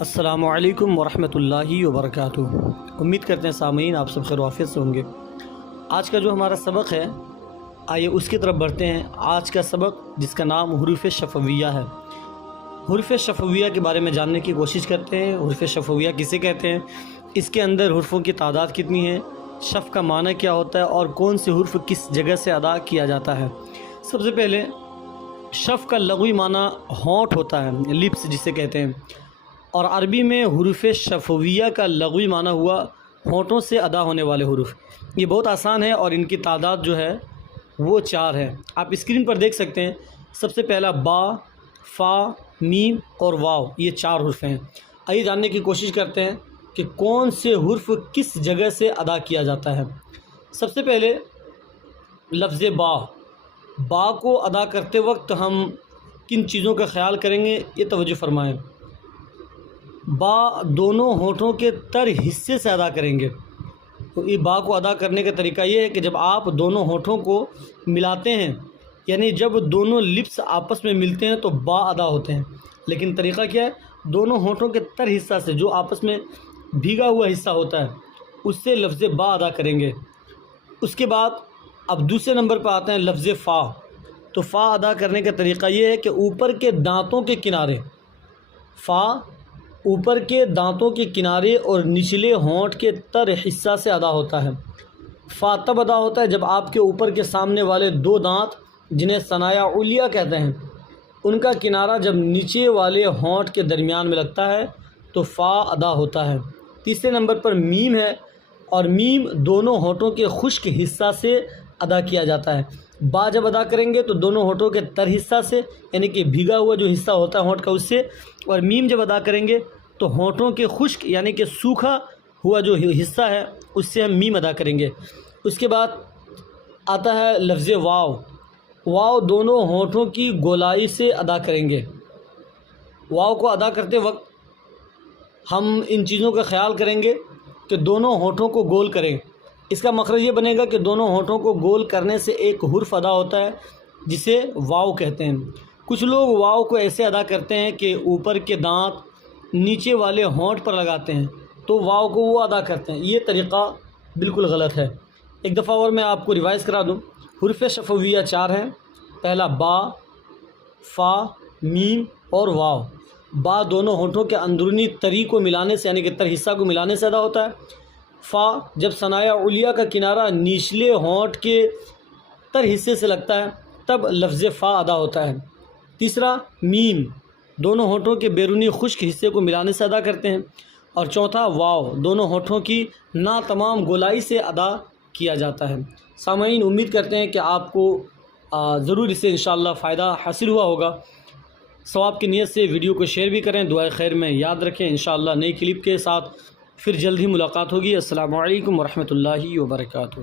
السلام علیکم ورحمۃ اللہ وبرکاتہ۔ امید کرتے ہیں سامعین آپ سب خیر و عافیت سے ہوں گے۔ آج کا جو ہمارا سبق ہے، آئیے اس کی طرف بڑھتے ہیں۔ آج کا سبق جس کا نام حروف شفویہ ہے، حروف شفویہ کے بارے میں جاننے کی کوشش کرتے ہیں۔ حروف شفویہ کسے کہتے ہیں، اس کے اندر حروفوں کی تعداد کتنی ہے، شف کا معنی کیا ہوتا ہے اور کون سے حرف کس جگہ سے ادا کیا جاتا ہے۔ سب سے پہلے شف کا لغوی معنی ہونٹ ہوتا ہے، لپس جسے کہتے ہیں، اور عربی میں حروف شفویہ کا لغوی معنی ہوا ہونٹوں سے ادا ہونے والے حروف۔ یہ بہت آسان ہے اور ان کی تعداد جو ہے وہ 4 ہے۔ آپ اسکرین پر دیکھ سکتے ہیں۔ سب سے پہلا با، فا، میم اور واو، یہ 4 حرف ہیں۔ آئیے جاننے کی کوشش کرتے ہیں کہ کون سے حرف کس جگہ سے ادا کیا جاتا ہے۔ سب سے پہلے لفظ با، با کو ادا کرتے وقت ہم کن چیزوں کا خیال کریں گے، یہ توجہ فرمائیں۔ با دونوں ہونٹوں کے تر حصے سے ادا کریں گے۔ تو یہ با کو ادا کرنے کا طریقہ یہ ہے کہ جب آپ دونوں ہونٹوں کو ملاتے ہیں، یعنی جب دونوں لپس آپس میں ملتے ہیں تو با ادا ہوتے ہیں۔ لیکن طریقہ کیا ہے، دونوں ہونٹوں کے تر حصہ سے، جو آپس میں بھیگا ہوا حصہ ہوتا ہے، اس سے لفظ با ادا کریں گے۔ اس کے بعد اب دوسرے نمبر پر آتے ہیں لفظ فا۔ تو فا ادا کرنے کا طریقہ یہ ہے کہ اوپر کے دانتوں کے کنارے، فا اوپر کے دانتوں کے کنارے اور نچلے ہونٹ کے تر حصہ سے ادا ہوتا ہے۔ فا تب ادا ہوتا ہے جب آپ کے اوپر کے سامنے والے 2 دانت، جنہیں ثنایا علیہ کہتے ہیں، ان کا کنارہ جب نیچے والے ہونٹ کے درمیان میں لگتا ہے تو فا ادا ہوتا ہے۔ تیسرے نمبر پر میم ہے، اور میم دونوں ہونٹوں کے خشک حصہ سے ادا کیا جاتا ہے۔ با جب ادا کریں گے تو دونوں ہونٹوں کے تر حصہ سے، یعنی کہ بھیگا ہوا جو حصہ ہوتا ہے ہونٹ کا، اس سے، اور میم جب ادا کریں گے تو ہونٹوں کے خشک یعنی کہ سوکھا ہوا جو حصہ ہے اس سے ہم میم ادا کریں گے۔ اس کے بعد آتا ہے لفظ واو۔ واو دونوں ہونٹوں کی گولائی سے ادا کریں گے۔ واو کو ادا کرتے وقت ہم ان چیزوں کا خیال کریں گے کہ دونوں ہونٹوں کو گول کریں۔ اس کا مخرج یہ بنے گا کہ دونوں ہونٹوں کو گول کرنے سے ایک حرف ادا ہوتا ہے جسے واو کہتے ہیں۔ کچھ لوگ واو کو ایسے ادا کرتے ہیں کہ اوپر کے دانت نیچے والے ہونٹ پر لگاتے ہیں تو واو کو وہ ادا کرتے ہیں۔ یہ طریقہ بالکل غلط ہے۔ ایک دفعہ اور میں آپ کو ریوائز کرا دوں۔ حروف شفویہ 4 ہیں۔ پہلا با، فا، میم اور واو۔ با دونوں ہونٹوں کے اندرونی تری کو ملانے سے، یعنی کہ تر حصہ کو ملانے سے ادا ہوتا ہے۔ فا جب ثنایا علیہ کا کنارہ نچلے ہونٹ کے تر حصے سے لگتا ہے تب لفظ فا ادا ہوتا ہے۔ تیسرا میم دونوں ہونٹوں کے بیرونی خشک حصے کو ملانے سے ادا کرتے ہیں۔ اور چوتھا واو دونوں ہونٹوں کی تمام گولائی سے ادا کیا جاتا ہے۔ سامعین، امید کرتے ہیں کہ آپ کو ضرور اس سے انشاءاللہ فائدہ حاصل ہوا ہوگا۔ ثواب کی نیت سے ویڈیو کو شیئر بھی کریں، دعائے خیر میں یاد رکھیں۔ انشاءاللہ نئی کلپ کے ساتھ پھر جلد ہی ملاقات ہوگی۔ السلام علیکم ورحمۃ اللہ وبرکاتہ۔